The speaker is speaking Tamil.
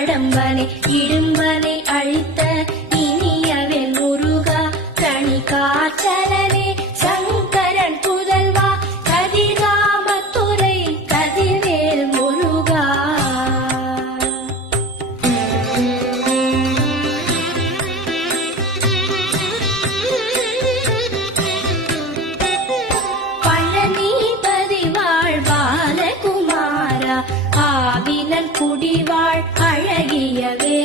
கடம்பனை இடும்பனை அழித்த இனியவன் முருகா தனி காற்றலனே சங்கரன் புதல்வா கதிராமத்துறை கதிர்வேல் முருகா. பழனிபதி வாழ் பாலகுமாரா ஆவினன் குடிவாழ் அழகியவே